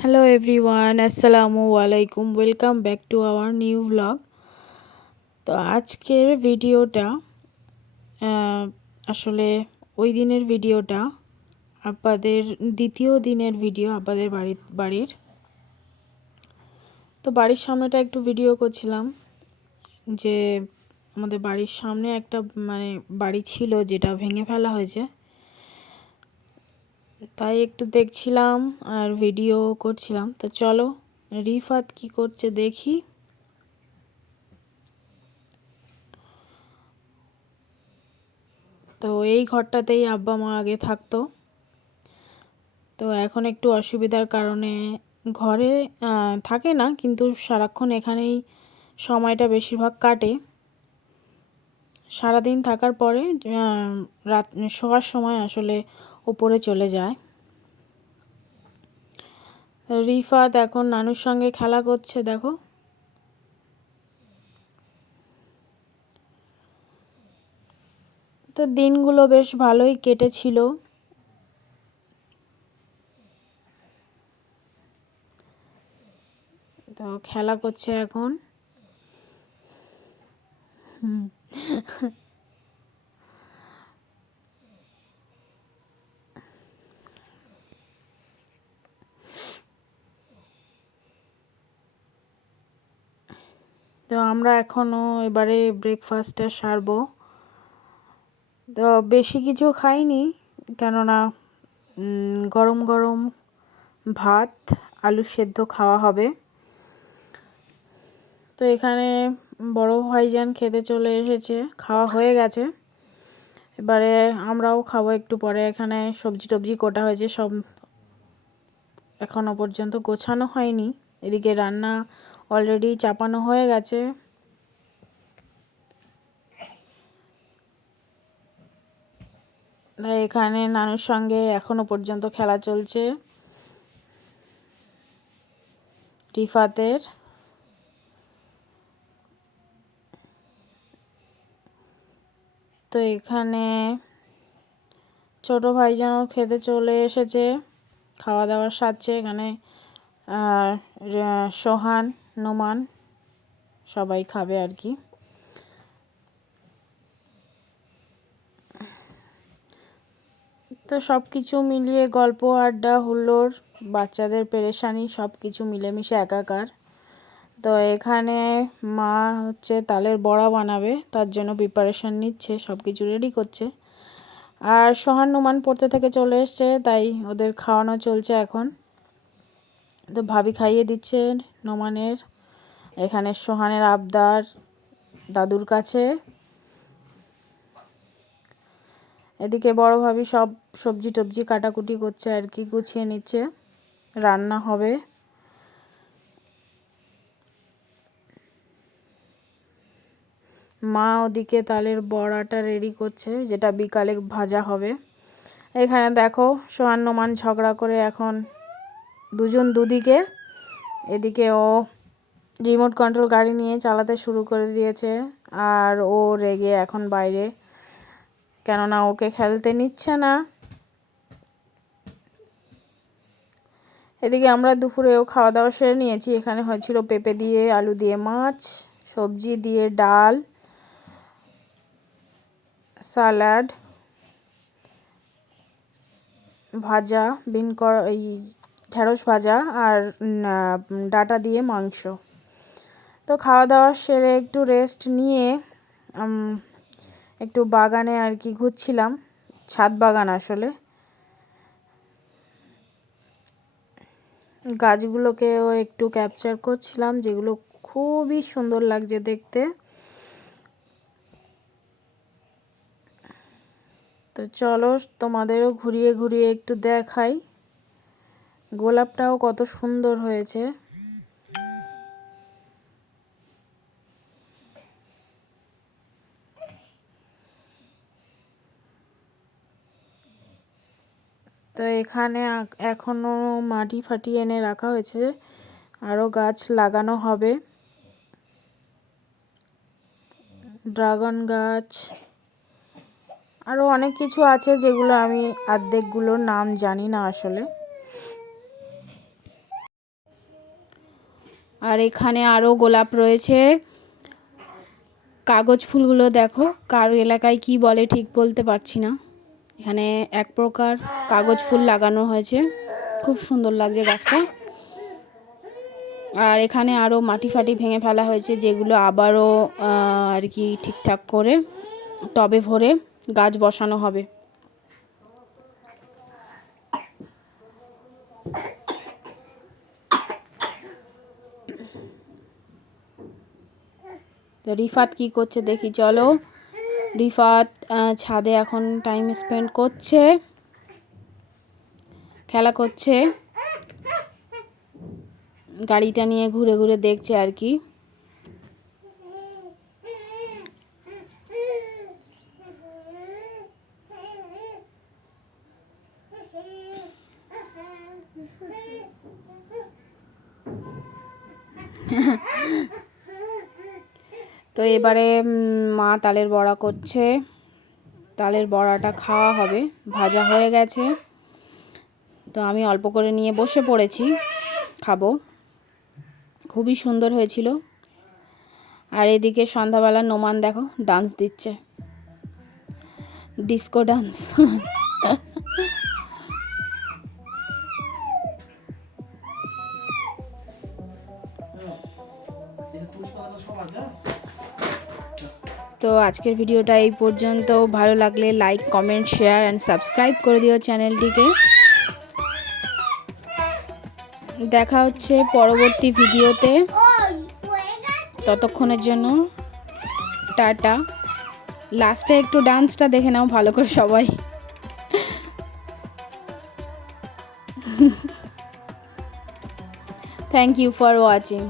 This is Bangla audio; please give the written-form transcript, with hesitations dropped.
হ্যালো এভরিওয়ান, আসসালামু আলাইকুম। Welcome back to our new blog. তো আজকের ভিডিওটা আসলে ওই দিনের ভিডিওটা, আব্বাদের দ্বিতীয় দিনের ভিডিও, আব্বাদের বাড়ির। তো বাড়ির সামনেটা একটু ভিডিও করছিলাম, যে আমাদের বাড়ির সামনে একটা বাড়ি ছিল যেটা ভেঙে ফেলা হয়েছে, তাই একটু দেখছিলাম আর ভিডিও করছিলাম। তো চলো রিফাত কি করছে দেখি। তো এই ঘরটাতেই আব্বা মা আগে থাকতো। তো এখন একটু অসুবিধার কারণে ঘরে থাকে না, কিন্তু সারাক্ষণ এখানেই সময়টা বেশিরভাগ কাটে। সারাদিন থাকার পরে রাত শোয়ার সময় আসলে ওপরে চলে যায়। রিফাত এখন নানুর সঙ্গে খেলা করছে, দেখো। তো দিনগুলো বেশ ভালোই কেটেছিল। তো খেলা করছে এখন। তো আমরা এখনও এবারে ব্রেকফাস্টটা সারবো। তো বেশি কিছু খাইনি, কেননা গরম গরম ভাত আলু সেদ্ধ খাওয়া হবে। তো এখানে বড় ভাইজান খেতে চলে এসেছে, খাওয়া হয়ে গেছে। এবারে আমরাও খাবো একটু পরে। এখানে সবজি টবজি কোটা হয়েছে, সব এখনো পর্যন্ত গোছানো হয়নি। এদিকে রান্না অলরেডি চাপানো হয়ে গেছে। এখানে নানুর সঙ্গে এখনো পর্যন্ত খেলা চলছে রিফাতের। তো এখানে ছোট ভাইজানও খেতে চলে এসেছে, খাওয়া দাওয়া সারছে। এখানে সোহান, নোমান সবাই খাবে আর কি। তো সব কিছু মিলিয়ে গল্প, আড্ডা, হুল্লোড়, বাচ্চাদের পেরেশানি সব কিছু মিলেমিশে একাকার। তো এখানে মা হচ্ছে তালের বড়া বানাবে, তার জন্য প্রিপারেশান নিচ্ছে, সব কিছু রেডি করছে। আর সোহান নোমান পড়তে থেকে চলে এসছে, তাই ওদের খাওয়ানো চলছে এখন। তো ভাবি খাইয়ে দিচ্ছে নোমানের। এখানে সোহানের আবদার দাদুর কাছে। এদিকে বড় ভাবি সব সবজি টবজি কাটাকুটি করছে আর কি, গুছিয়ে নিচ্ছে। রান্না হবে। মা ওদিকে তালের বড়াটা রেডি করছে, যেটা বিকালে ভাজা হবে। এখানে দেখো সোহান নোমান ঝগড়া করে এখন দুজন দুদিকে। এদিকে ও রিমোট কন্ট্রোল গাড়ি নিয়ে চালাতে শুরু করে দিয়েছে, আর ও রেগে এখন বাইরে, কেননা ওকে খেলতে নিচ্ছে না। এদিকে আমরা দুপুরেও খাওয়া দাওয়া সেরে নিয়েছি। এখানে হয়েছিল পেঁপে দিয়ে আলু দিয়ে মাছ, সবজি দিয়ে ডাল, সালাড, ভাজা, এই ঢেঁড়স ভাজা, আর ডাঁটা দিয়ে মাংস। তো খাওয়া দাওয়া সেরে একটু রেস্ট নিয়ে একটু বাগানে আর কি ঘুরছিলাম, ছাদ বাগান আসলে। গাছগুলোকেও একটু ক্যাপচার করছিলাম, যেগুলো খুবই সুন্দর লাগছে দেখতে। তো চলো তোমাদেরও ঘুরিয়ে ঘুরিয়ে একটু দেখাই। গোলাপটাও কত সুন্দর হয়েছে। তো এখানে এখনো মাটি ফাটি এনে রাখা হয়েছে, আরও গাছ লাগানো হবে। ড্রাগন গাছ, আরও অনেক কিছু আছে যেগুলো আমি অর্ধেকগুলোর নাম জানি না আসলে। আর এখানে আরও গোলাপ রয়েছে। কাগজ ফুলগুলো দেখো, কার এলাকায় কি বলে ঠিক বলতে পারছি না। এখানে এক প্রকার কাগজ ফুল লাগানো হয়েছে, খুব সুন্দর লাগছে গাছটা। আর এখানে আরও মাটি ফাটি ভেঙে ফেলা হয়েছে, যেগুলো আবারও আর কি ঠিকঠাক করে টবে ভরে গাছ বসানো হবে। তো রিফাত কি করছে দেখি, চলো। রিফাত ছাদে এখন টাইম স্পেন্ড করছে, খেলা করছে, গাড়িটা নিয়ে ঘুরে ঘুরে দেখছে আর কি। তো এবারে মা তালের বড়া করছে, তালের বড়াটা খাওয়া হবে, ভাজা হয়ে গেছে। তো আমি অল্প করে নিয়ে বসে পড়েছি, খাবো। খুবই সুন্দর হয়েছিল। আর এদিকে সন্ধ্যাবেলা নোমান দেখো ডান্স দিচ্ছে, ডিস্কো ডান্স। তো আজকের ভিডিওটা এই পর্যন্ত। ভালো লাগলে like, comment, share and subscribe করে দিও চ্যানেলটিকে। দেখা হচ্ছে পরবর্তী ভিডিওতে, ততক্ষণের জন্য টাটা। লাস্টে একটু ডান্সটা দেখে নাও ভালো করে সবাই। Thank you for watching.